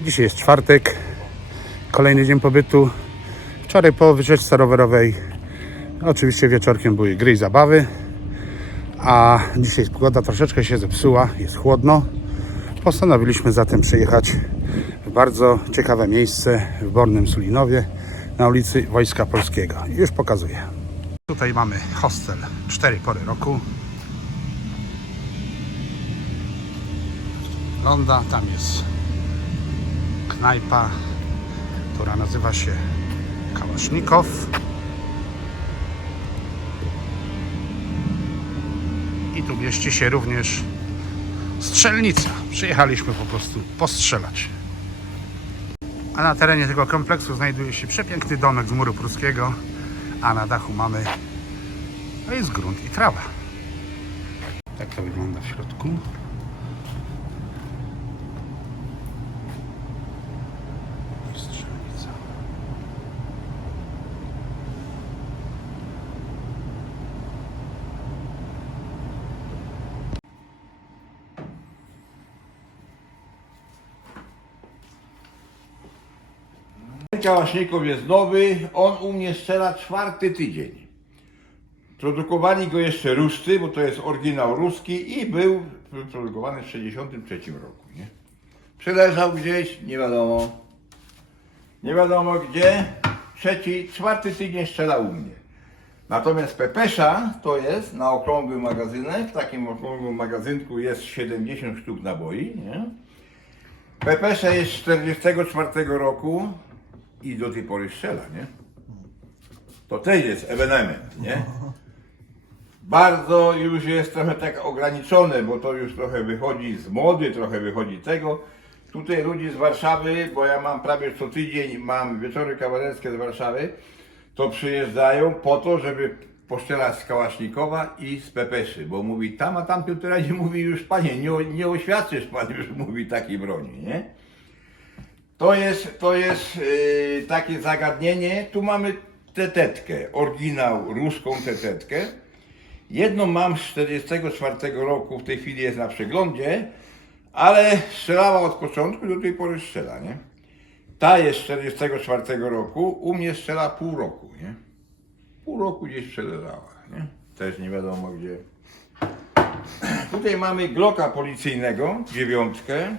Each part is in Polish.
Dzisiaj jest czwartek, kolejny dzień pobytu. Wczoraj po wycieczce rowerowej, oczywiście wieczorkiem były gry i zabawy, a dzisiaj pogoda troszeczkę się zepsuła, jest chłodno. Postanowiliśmy zatem przyjechać w bardzo ciekawe miejsce w Bornym Sulinowie na ulicy Wojska Polskiego. Już pokazuję. Tutaj mamy hostel cztery pory roku. Londa, tam jest knajpa, która nazywa się Kałasznikow. I tu mieści się również strzelnica. Przyjechaliśmy po prostu postrzelać. A na terenie tego kompleksu znajduje się przepiękny domek z muru pruskiego, a na dachu mamy to jest grunt i trawa. Tak to wygląda w środku. Strzelnica. Kałasznikow jest nowy, on u mnie strzela czwarty tydzień. Produkowali go jeszcze Ruscy, bo to jest oryginał ruski i był produkowany w 1963 roku. Nie? Gdzieś, nie wiadomo. Nie wiadomo gdzie. Trzeci, czwarty tydzień strzela u mnie. Natomiast Pepesza to jest na okrągły magazynek. W takim okrągłym magazynku jest 70 sztuk naboi. Nie? Pepesza jest z 44 roku i do tej pory strzela, nie? To też jest ewenement, nie? Bardzo już jest trochę tak ograniczone, bo to już trochę wychodzi z mody, trochę wychodzi tego. Tutaj ludzi z Warszawy, bo ja mam prawie co tydzień, mam wieczory kawalerskie z Warszawy, to przyjeżdżają po to, żeby poszczelać z Kałasznikowa i z Pepeszy, bo mówi tam, a tam Piotr Radzie mówi już, panie, nie, nie oświadczysz pan już, mówi takiej broni, nie? To jest, to jest yy, takie zagadnienie. Tu mamy tetetkę, oryginał, ruską tetetkę. Jedną mam z 44 roku, w tej chwili jest na przeglądzie, ale strzelała od początku do tej pory strzela, nie? Ta jest z 44 roku, u mnie strzela pół roku, nie? Pół roku gdzieś przeleżała, nie? Też nie wiadomo gdzie. Tutaj mamy Glocka policyjnego, dziewiątkę.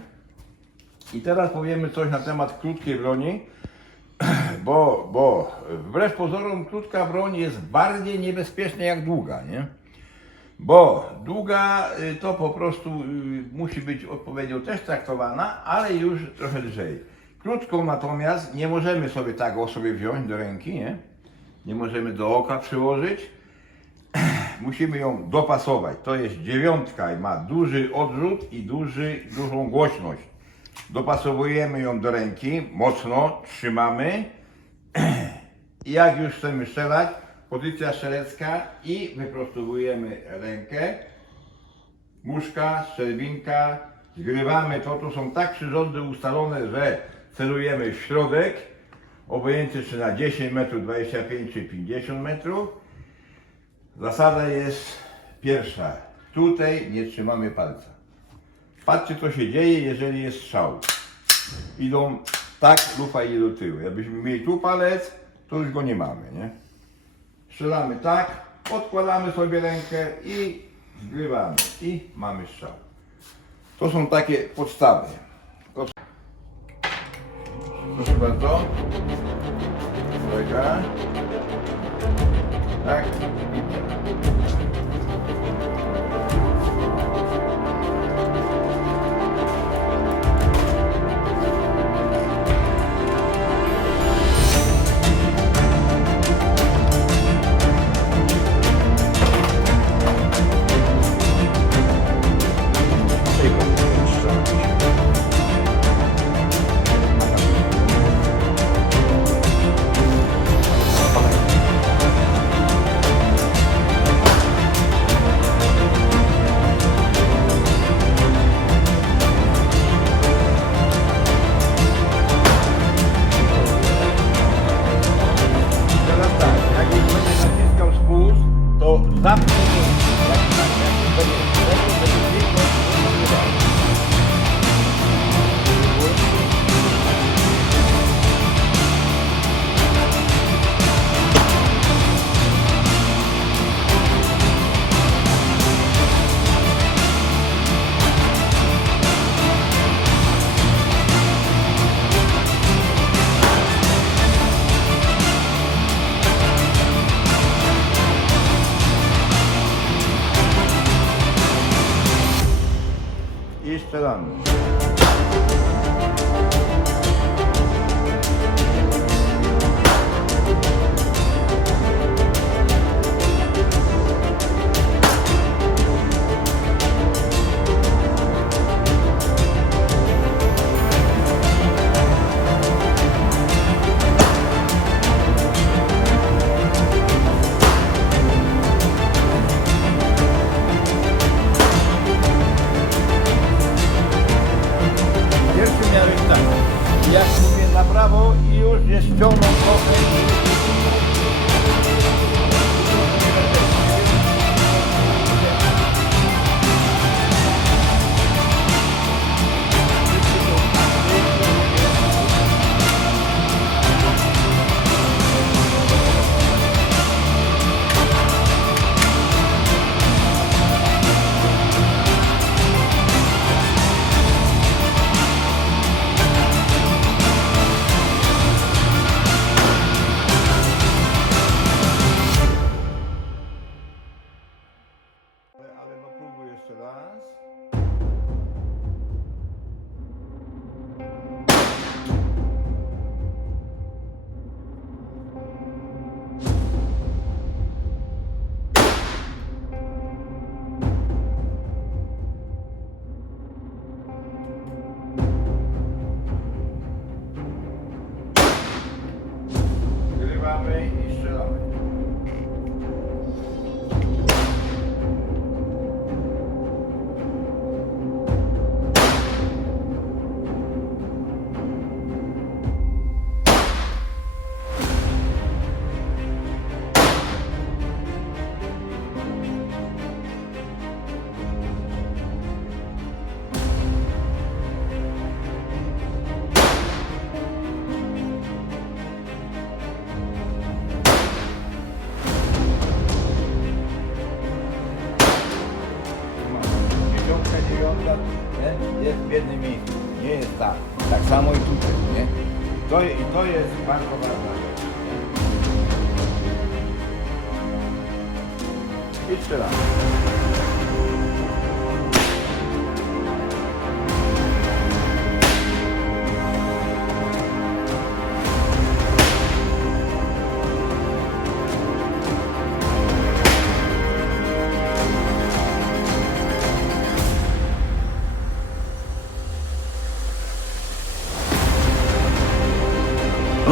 I teraz powiemy coś na temat krótkiej broni, bo, bo wbrew pozorom krótka broń jest bardziej niebezpieczna jak długa, nie? Bo długa y, to po prostu y, musi być odpowiednio też traktowana, ale już trochę lżej. Krótką natomiast nie możemy sobie tak o sobie wziąć do ręki, nie? Nie możemy do oka przyłożyć. Musimy ją dopasować. To jest dziewiątka i ma duży odrzut i duży, dużą głośność. Dopasowujemy ją do ręki, mocno trzymamy. I jak już chcemy strzelać, pozycja strzelecka i wyprostowujemy rękę. Muszka, strzelbinka, zgrywamy to. Tu są tak przyrządy ustalone, że celujemy w środek, obojętnie czy na 10 metrów, 25 czy 50 metrów. Zasada jest pierwsza. Tutaj nie trzymamy palca. Patrzcie co się dzieje, jeżeli jest strzał. Idą tak, lufa idzie do tyłu. Jakbyśmy mieli tu palec, to już go nie mamy, nie? Strzelamy tak, odkładamy sobie rękę i zgrywamy. I mamy strzał. To są takie podstawy. Proszę bardzo. Uwaga. Tak. done. I strzelamy.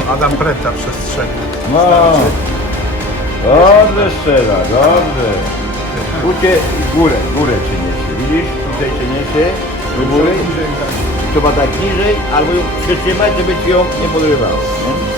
Adam Preta przestrzegł. No. Dobrze strzela, dobrze. Kucie i górę, górę przyniesie. Widzisz? Tutaj przyniesie do góry. Trzeba tak niżej, albo ją przytrzymać, żeby ci ją nie podrywało. nie?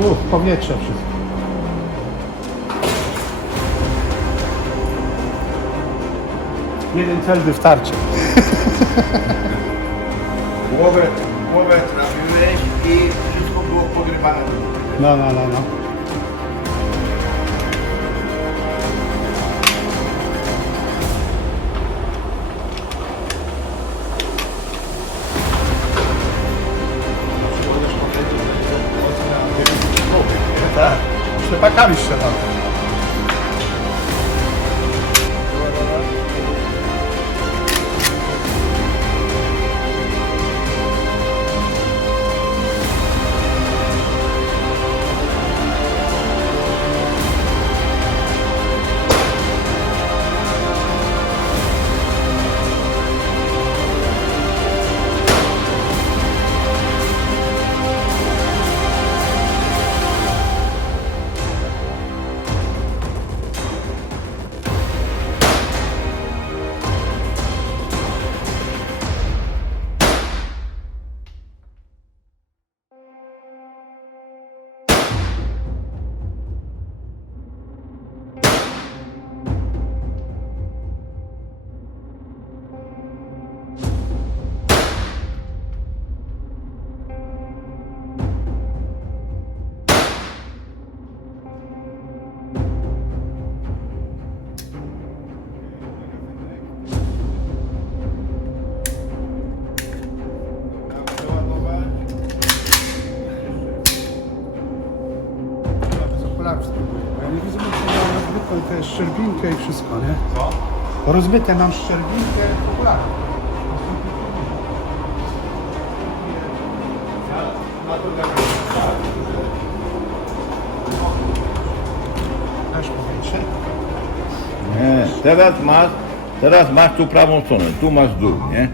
Uff, powietrze wszystko. Jeden cel wystarczy. Głowę, głowę trafiłeś i wszystko było pogrywane. No, no, no, no. Bakan işte bak. Co? Rozbite mam szczerbinkę powiększę. Nie, teraz masz, teraz masz tu prawą stronę, tu masz dół, nie?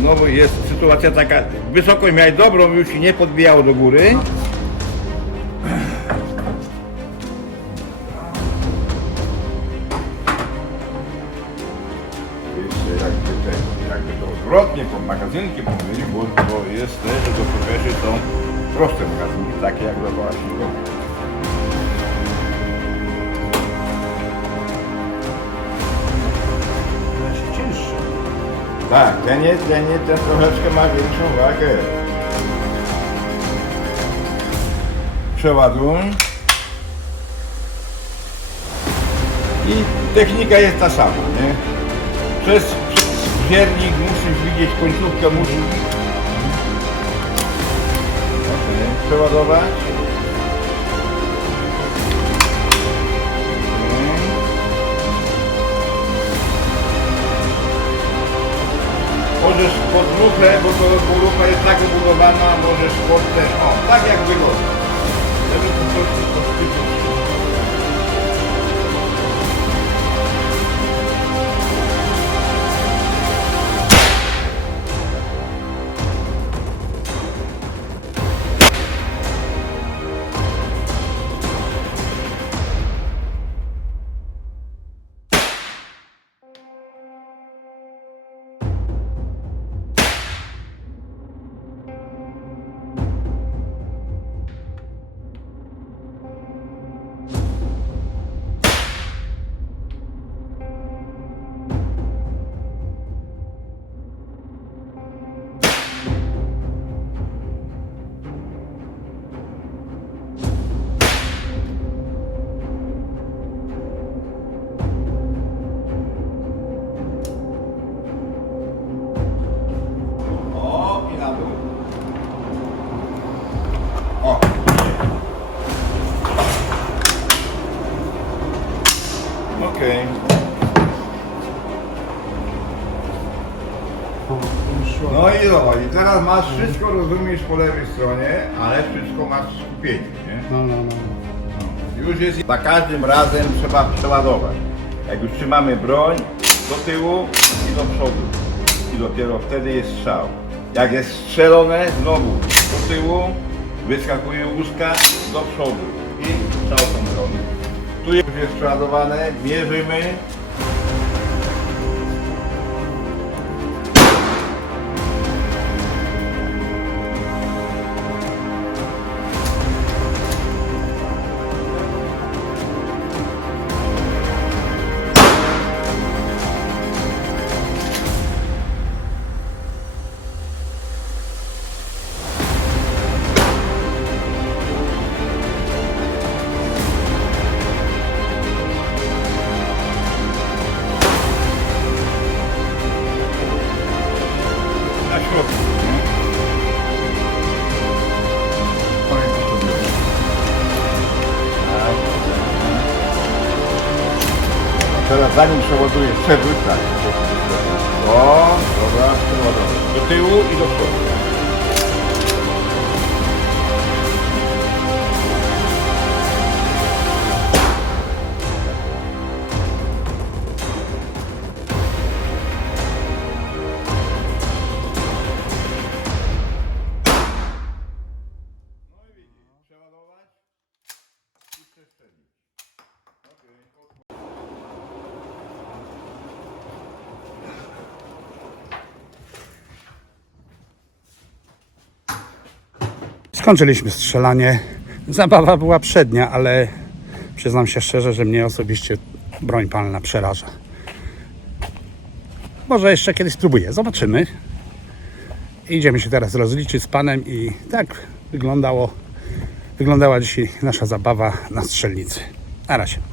Znowu jest sytuacja taka, wysokość miałeś dobrą, już się nie podbijało do góry. Magazynki pomylić, bo, bo jest też, że do profesji są proste magazynki, takie jak do cięższy. Tak, ten jest, ten jest, ten troszeczkę ma większą wagę. Przeładuj. I technika jest ta sama, nie? Przez, przez wiernik musisz widzieć końcówkę, musisz... Okej, przeładować. Możesz pod lufę, bo to lufa jest tak obudowana, możesz pod ten, o, tak jak wygląda. Żeby po prostu teraz masz wszystko rozumiesz po lewej stronie, ale wszystko masz w skupieniu, nie? No, no, no. Już jest. Za każdym razem trzeba przeładować. Jak już trzymamy broń do tyłu i do przodu. I dopiero wtedy jest strzał. Jak jest strzelone, znowu do tyłu, wyskakuje łuska do przodu i strzał tą bronią. Tu już jest przeładowane, mierzymy. Zanim przeładujesz, przewróć tak. O, dobra, przeładować. Do tyłu i do przodu. Skończyliśmy strzelanie. Zabawa była przednia, ale przyznam się szczerze, że mnie osobiście broń palna przeraża. Może jeszcze kiedyś spróbuję, zobaczymy. Idziemy się teraz rozliczyć z panem i tak wyglądało, wyglądała dzisiaj nasza zabawa na strzelnicy. Na razie.